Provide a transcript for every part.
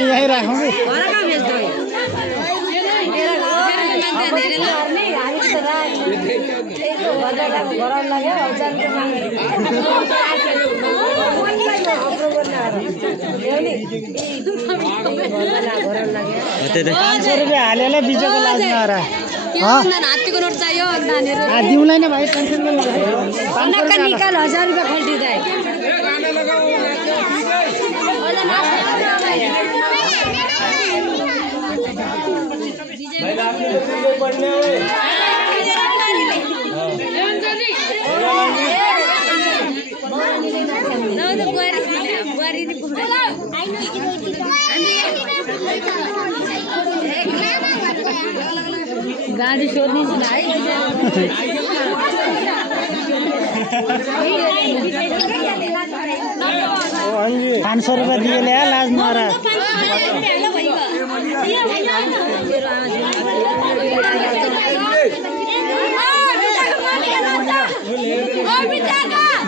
यही राखौँ रुपियाँ हालेर बिजको लाजमा आएर हात्तीको नोट चाहियो दिउँलाई नै भाइ टेन्सन निकाल 1000 रुपियाँ खल्टिँदै गाडी सोध्नु छ है 500 रुपियाँ दियो ल्या लाज नरा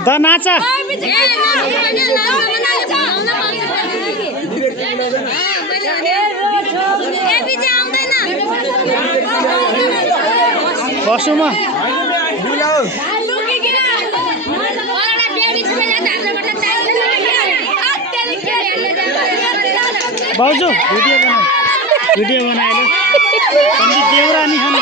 द नाच बसुमा बाउजू भिडियो बनायो देउरा नि खानु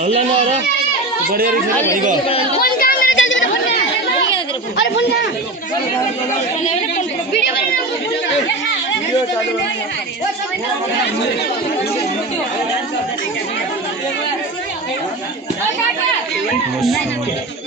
हल्ला नगर बढिया भइगयो भिडियो